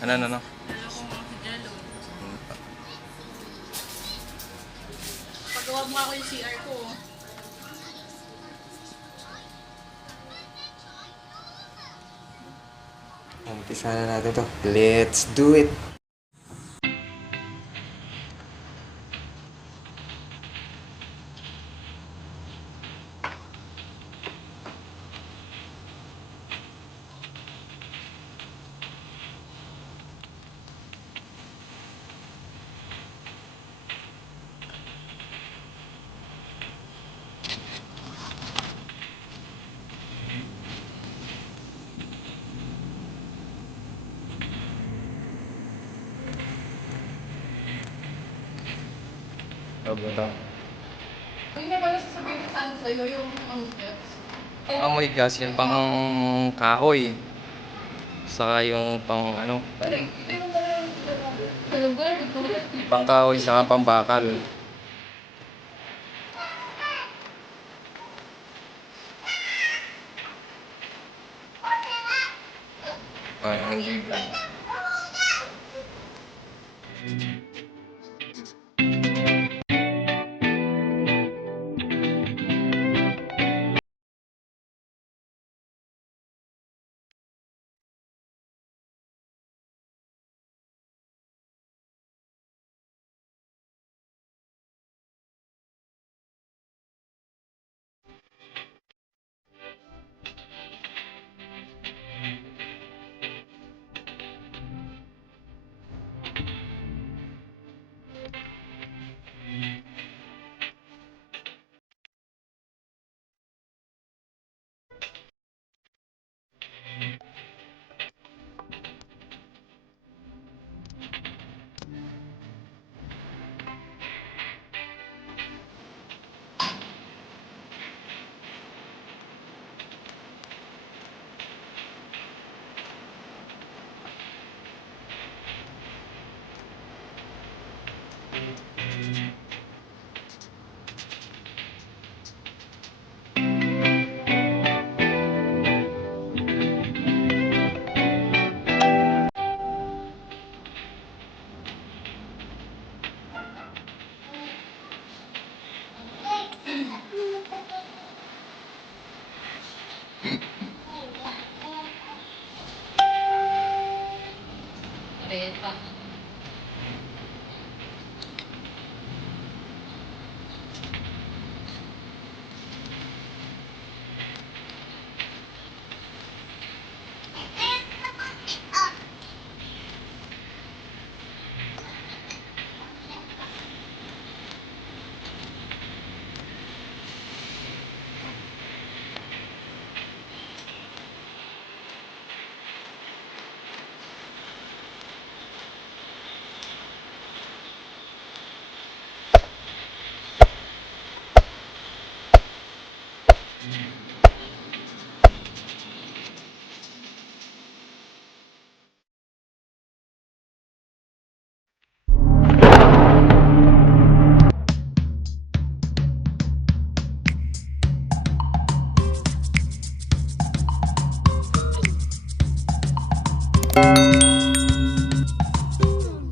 Ano? Dala ko mga si Jello. Hmm. Pagawa mo ako yung CR ko. Umpisa na natin to. Let's do it! Ito. Hindi na pala sasabihin ko ano sa'yo yung steps. Amoy gas yan pang kahoy. Saka yung pang ano, Alam ko na, tutulad. pang kahoy saka pang bakal. Ay, ang gigla. Reta.